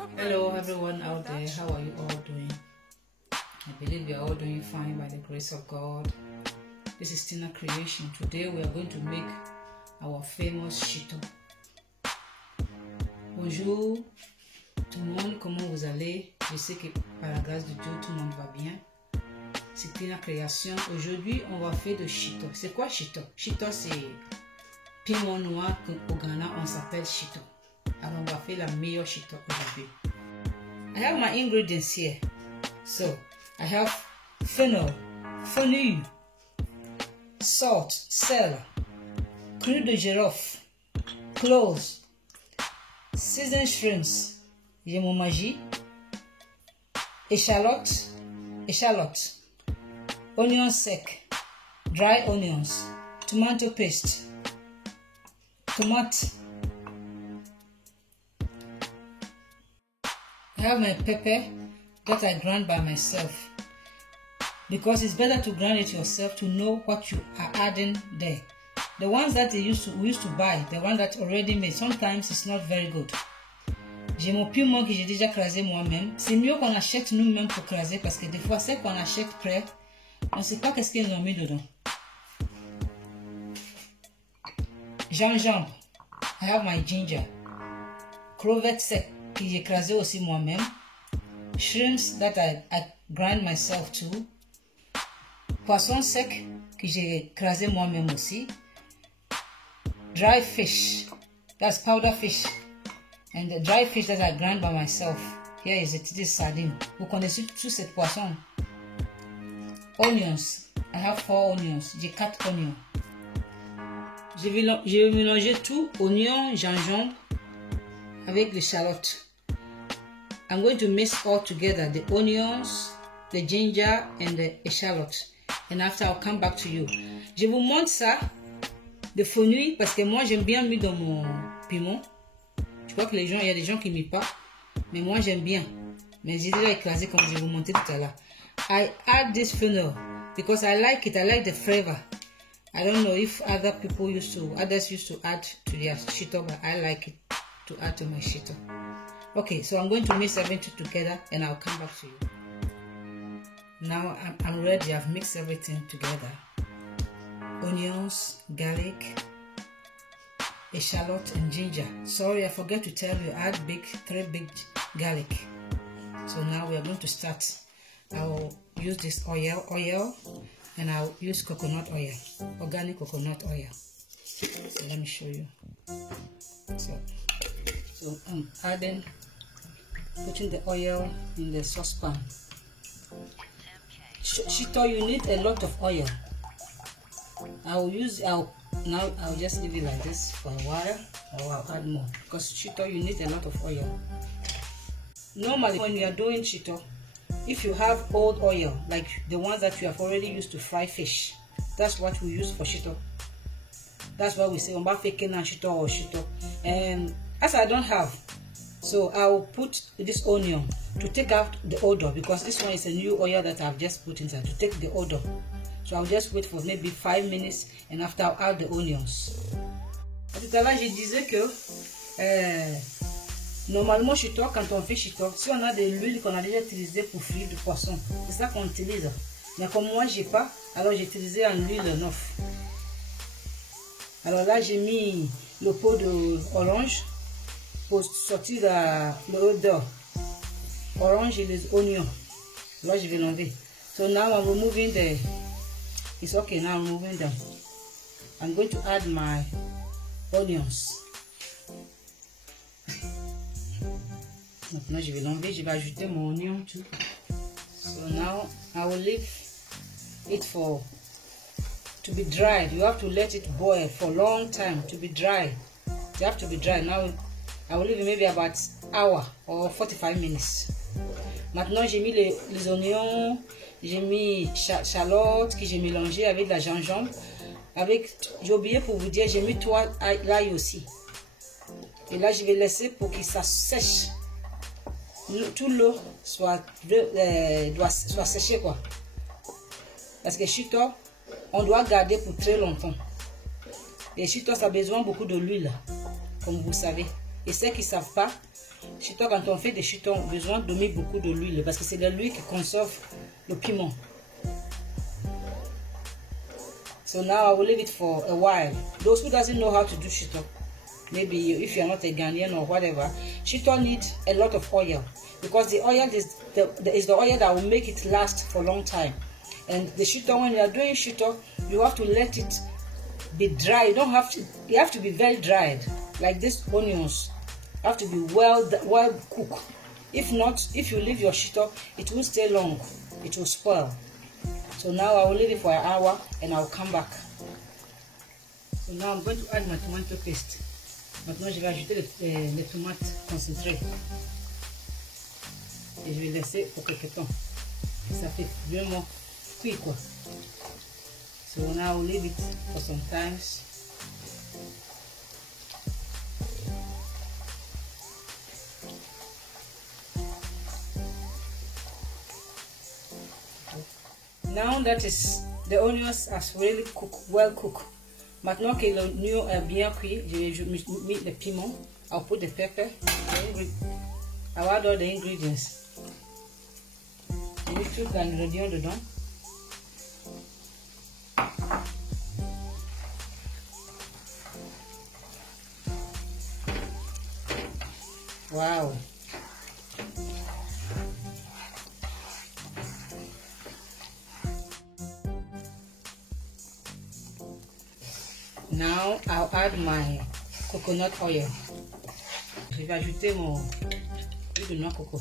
Hello everyone out there, how are you all doing? I believe we are all doing fine by the grace of God. This is Tina Creation. Today we are going to make our famous shito. Bonjour tout le monde, comment vous allez? Je sais que par la grâce de Dieu tout le monde va bien. C'est Tina Création. Aujourd'hui on va faire de shito. C'est quoi shito? Shito c'est piment noir qu'au Ghana on s'appelle shito. Alors on va faire la meilleure shito aujourd'hui. I have my ingredients here. So I have fennel, fenouil, salt, sel, cru de girofle, cloves, seasoned shrimps, yemo magie, échalote, onions sec, dry onions, tomato paste, tomate. I have my pepper that I grind by myself because it's better to grind it yourself to know what you are adding there. The ones that we used to buy, the one that already made, sometimes it's not very good. J'ai mon piment que j'ai déjà crasé moi-même. C'est mieux qu'on achète nous-mêmes pour craser parce que des fois, c'est qu'on achète prêt, on ne sait pas qu'est-ce qu'ils ont mis dedans. Gingembre. I have my ginger. Crevettes sec que j'ai crasé aussi moi-même. Shrimps that I grind myself too. Poisson sec que j'ai crasé moi-même aussi. Dry fish, that's powder fish. And the dry fish that I grind by myself. Here is it, this sardine. Vous connaissez tout cette poisson. Onions, I have 4 onions. J'ai 4 oignons. Je vais mélanger tout, oignons, gingembre, avec l'échalote. I'm going to mix all together, the onions, the ginger, and the eshallot. And after I'll come back to you. Je vous montre ça, de fenouil, parce que moi j'aime bien mettre dans mon piment. Je crois que il y a des gens qui ne mettent pas, mais moi j'aime bien. Mais j'ai déjà écrasé comme je vais vous montrer tout à l'heure. I add this fennel because I like it. I like the flavor. I don't know if others used to add to their shito, but I like it to add to my shito. Okay, so I'm going to mix everything together and I'll come back to you. Now I'm ready. I've mixed everything together. Onions, garlic, eschalot, and ginger. Sorry, I forgot to tell you, add 3 big garlic. So now we are going to start. I'll use this oil, and I'll use coconut oil, organic coconut oil. So let me show you. So I'm putting the oil in the saucepan. Shito, you need a lot of oil. I'll just leave it like this for a while, or I'll add more because shito you need a lot of oil. Normally when you are doing shito, if you have old oil like the ones that you have already used to fry fish, that's what we use for shito. That's why we say on faking and shito or shito. And as I don't have, so I'll put this onion to take out the odor because this one is a new oil that I've just put inside to take the odor. So I'll just wait for maybe 5 minutes and after I'll add the onions. Tout à l'heure, je disais que normalement chez toi, quand on fait shito, si on a de l'huile qu'on a déjà utilisée pour frire du poisson, c'est ça qu'on utilise. Mais comme moi, j'ai pas, alors j'ai utilisé en huile neuve. Alors là, j'ai mis le pot d'orange pour sortir l'odeur. Orange et les oignons. Là, je vais l'enlever. So now I'm removing it's okay, now I'm removing them. I'm going to add my onions. Maintenant, je vais l'enlever, je vais ajouter mon oignon too. So now I will leave it to be dried. You have to let it boil for a long time to be dry. You have to be dry. Now I will leave it maybe about an hour or 45 minutes. Maintenant, j'ai mis les oignons, j'ai mis échalote que j'ai mélangé avec de la gingembre. J'ai oublié pour vous dire, j'ai mis 3 l'ail aussi. Et là, je vais laisser pour que ça sèche. Tout l'eau doit sécher quoi. Parce que shito, on doit garder pour très longtemps. Et shito, ça a besoin beaucoup de l'huile, comme vous savez. Et ceux qui ne savent pas, Shito, quand on fait des chitos, on a besoin de mettre beaucoup de l'huile parce que c'est de l'huile qui conserve le piment. So now I will leave it for a while. Those who doesn't know how to do shito, maybe if you are not a Ghanaian or whatever, shito needs a lot of oil because the oil is the oil that will make it last for a long time. And the shito, when you are doing shito, you have to let it be dry. You don't have to. You have to be very dried, like these onions. Have to be well cooked. If not, if you leave your shito, it won't stay long. It will spoil. So now I will leave it for an hour and I'll come back. So now I'm going to add my tomato paste. Maintenant, je vais ajouter les tomates concentrées. Et je vais laisser pour quelques temps. Ça fait vraiment cuit quoi. So now I will leave it for some time. Now that is the onions are really well cooked. Maintenant que l'oignon est bien cuit, je vais mettre le piment. I'll put the pepper. I'll add all the ingredients. Je mets tous les ingrédients dedans. Wow. Now I'll add my coconut oil. Je vais ajouter mon huile de noix de coco.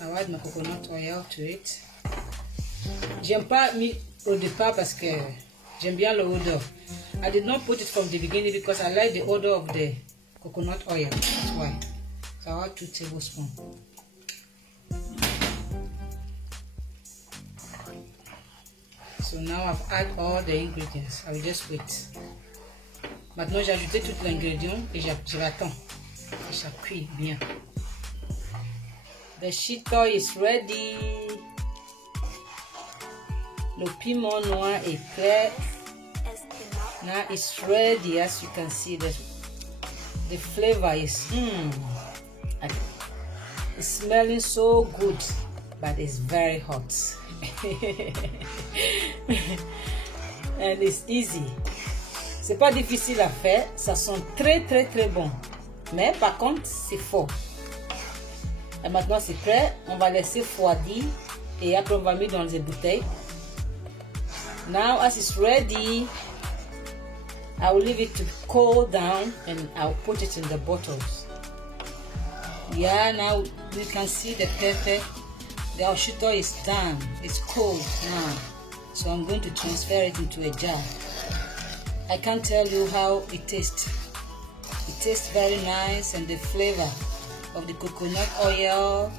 I'll add my coconut oil to it. J'aime pas mis au départ parce que j'aime bien l'odeur. I did not put it from the beginning because I like the odor of the coconut oil. That's why. So I'll add 2 tablespoons. So now I've added all the ingredients. I will just wait. Maintenant j'ai ajouté tous les ingrédients et je l'attends. Ça cuit bien. The shito is ready. Le piment noir est prêt. Now it's ready. As you can see, the flavor is it's smelling so good, but it's very hot. And it's easy. C'est pas difficile à faire. Ça sent très bon. Mais par contre, c'est fort. Et maintenant c'est prêt. On va laisser refroidir et après on va mettre dans les bouteilles. Now as it's ready, I will leave it to cool down and I'll put it in the bottles. Yeah, now you can see the pepper. The shito is done. It's cold now. So I'm going to transfer it into a jar. I can't tell you how it tastes. It tastes very nice and the flavor of the coconut oil.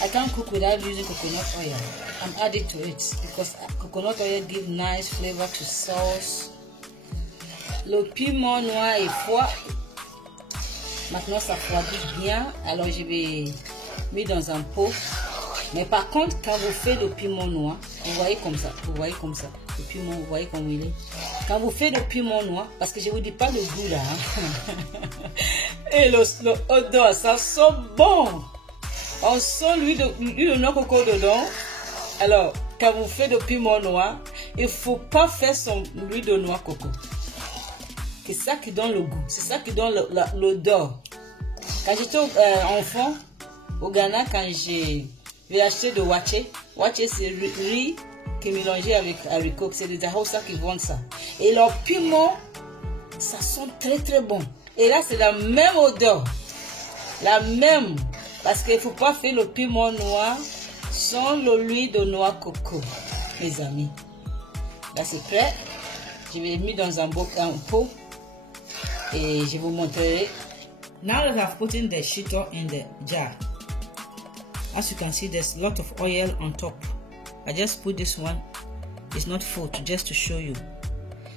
I can't cook without using coconut oil. I'm adding to it because coconut oil gives nice flavor to sauce. Le piment noir est froid. Maintenant ça refroidit bien. Alors je vais mettre dans un pot. Mais par contre quand vous faites le piment noir, vous voyez comme ça. Vous voyez comme ça. Le piment, vous voyez comme il est. Quand vous faites le piment noir, parce que je vous dis pas le goût là. Et l'odeur, ça sent bon. On sent l'huile de noix de coco dedans. Alors, quand vous faites le piment noir, il ne faut pas faire son l'huile de noix de coco. C'est ça qui donne le goût. C'est ça qui donne l'odeur. Quand j'étais enfant, au Ghana, quand j'ai acheté de waché. Waché, c'est riz qui est mélangé avec haricots. C'est des Hausa qui vendent ça. Et leur piment, ça sent très bon. Et là, c'est la même odeur. La même. Parce qu'il ne faut pas faire le piment noir sans l'huile de noix de coco, mes amis. Là, c'est prêt. Je vais mettre dans un pot et je vous montrerai. Now that I've put in the shito in the jar, as you can see, there's a lot of oil on top. I just put this one. It's not full, just to show you.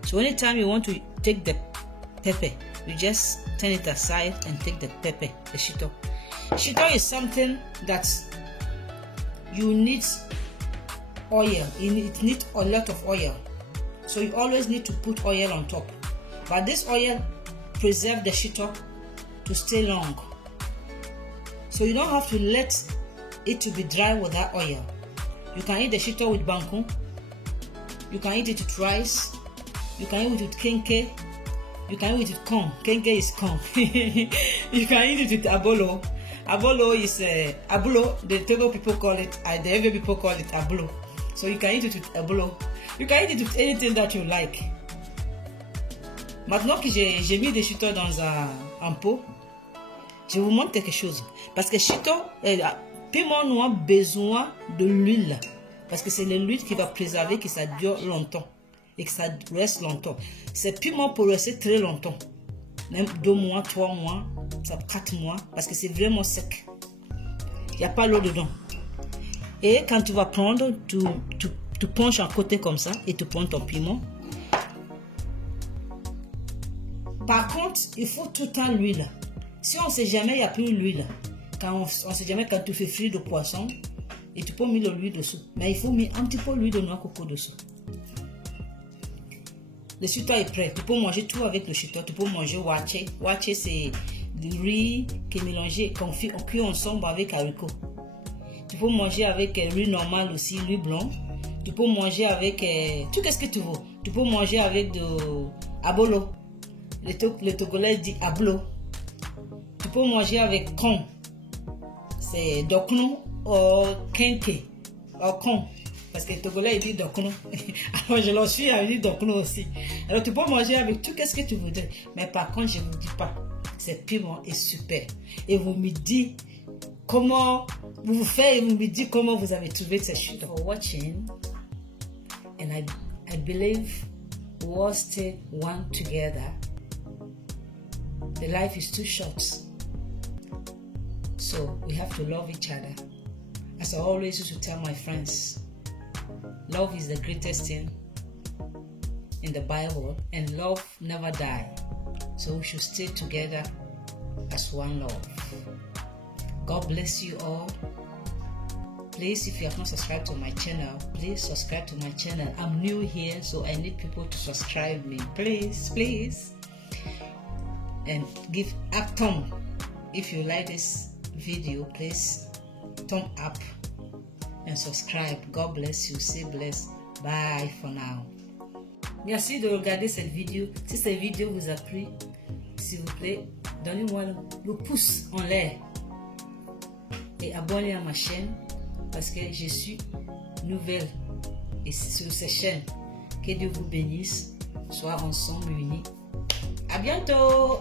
So anytime you want to take the pepper, you just turn it aside and take the pepper, the shito. Shito is something that you need oil. It needs a lot of oil. So you always need to put oil on top. But this oil preserves the shito to stay long. So you don't have to let it to be dry with that oil. You can eat the shito with banku. You can eat it with rice. You can eat it with kenke. You can eat it with corn. Kenke is corn. You can eat it with abolo. Abolo is abulo. The Togo people call it. The Ewe people call it abulo. So you can eat it with abolo. You can eat it with anything that you like. Maintenant que j'ai mis des chito dans un pot, je vous montre quelque chose. Parce que chito, piment noir a besoin de l'huile. Parce que c'est l'huile qui va préserver que ça dure longtemps. Et que ça reste longtemps. C'est piment pour rester très longtemps. Même 2 mois, 3 mois, 4 mois. Parce que c'est vraiment sec. Il n'y a pas l'eau dedans. Et quand tu vas prendre, tu penches à côté comme ça et tu prends ton piment. Par contre, il faut tout le temps l'huile. Si on ne sait jamais, il n'y a plus l'huile. Quand on ne sait jamais, quand tu fais frire de poisson, et tu peux mettre l'huile dessous. Mais il faut mettre un petit peu l'huile de noix de coco dessous. Le chito est prêt. Tu peux manger tout avec le chito. Tu peux manger wache. Wache, c'est du riz qui est mélangé, qu'on cuit ensemble avec haricot. Tu peux manger avec riz normal aussi, riz blanc. Tu peux manger avec tout ce que tu veux. Tu peux manger avec de abolo. Le Togolais dit ablo. Tu peux manger avec con. C'est dokno ou kenke. Ou con. Parce que le Togolais dit dokno. Alors je leur suis à dire dokno aussi. Alors tu peux manger avec tout ce que tu voudrais. Mais par contre, je ne vous dis pas. C'est piment est super. Et vous me dites comment vous faites. Et vous me dites comment vous avez trouvé cette chute. For watching. And I believe we'll stay one together. The life is too short. So we have to love each other. As I always used to tell my friends, love is the greatest thing in the Bible, and love never dies. So we should stay together as one love. God bless you all. Please, if you have not subscribed to my channel, please subscribe to my channel. I'm new here, so I need people to subscribe me. Please, please. And give a thumb. If you like this video, please thumb up and subscribe. God bless you. Stay blessed. Bye for now. Merci de regarder cette vidéo. Si cette vidéo vous a plu, s'il vous plaît, donnez-moi le pouce en l'air et abonnez à ma chaîne parce que je suis nouvelle et sur cette chaîne. Que Dieu vous bénisse. Sois ensemble unis. À bientôt.